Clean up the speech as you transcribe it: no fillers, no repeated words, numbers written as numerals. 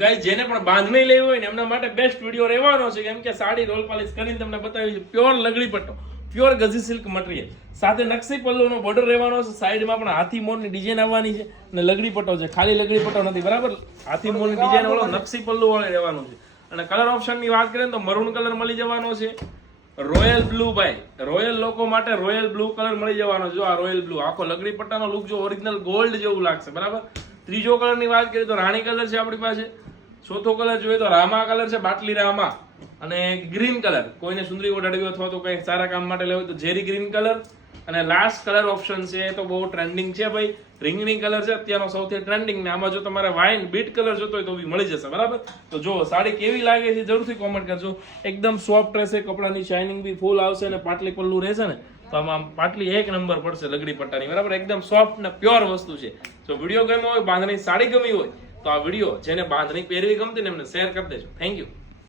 Guys જેને પણ બાંધણી લેવી હોય ને એમના માટે બેસ્ટ વિડીયો રહેવાનો છે, કેમ કે સાડી રોલ પાલિશ કરીને તમને બતાવી છે પ્યોર લગડી પટ્ટો, પ્યોર ગઝી સિલ્ક મટીરિયલ સાથે નકશી પલ્લુનો બોર્ડર રહેવાનો છે, સાઈડમાં પણ હાથી મોરની ડિઝાઇન આવવાની છે અને લગડી પટ્ટો છે, ખાલી લગડી પટ્ટો નથી બરાબર, હાથી મોરની ડિઝાઇન વાળો નકશી પલ્લુ વાળો રહેવાનું છે. અને કલર ઓપ્શનની વાત કરીએ તો મરૂન કલર મળી જવાનો છે, રોયલ બ્લુ ભાઈ રોયલ લોકો માટે રોયલ બ્લુ કલર મળી જવાનો છે. જો આ રોયલ બ્લુ આખો લગડી પટ્ટાનો લુક જો ઓરિજિનલ ગોલ્ડ જેવું લાગશે બરાબર. ત્રીજો કલરની વાત કરીએ તો રાણી કલર છે આપણી પાસે, ચોથો કલર જોઈએ તો રામા કલર છે, બાટલી રામા, અને ગ્રીન કલર કોઈને સુંદરી ઓઢાડવી અથવા તો કંઈ સારા કામ માટે લેવું તો જેરી ગ્રીન કલર, અને લાસ્ટ કલર ઓપ્શન છે તો બહુ ટ્રેન્ડિંગ છે ભાઈ, રીંગણી કલર છે અત્યારનો સૌથી ટ્રેન્ડિંગ ને આમાં જો તમારે વાઇન બીટ કલર જોતો હોય તો બી મળી જશે બરાબર. તો જો સાડી કેવી લાગે છે જરૂરથી કોમેન્ટ કરજો. એકદમ સોફ્ટ રહેશે, કપડાની શાઇનિંગ બી ફૂલ આવશે અને પાટલી પલ્લું રહેશે ને તો આમાં પાટલી એક નંબર પડશે લગડી પટ્ટાની બરાબર. એકદમ સોફ્ટ ને પ્યોર વસ્તુ છે. જો વિડીયો ગમ્યો હોય, બાંધણી સાડી ગમી હોય તો આ વિડીયો જેને બાંધણી પહેરવી ગમતી ને એમને શેર કરી દેજો. Thank you.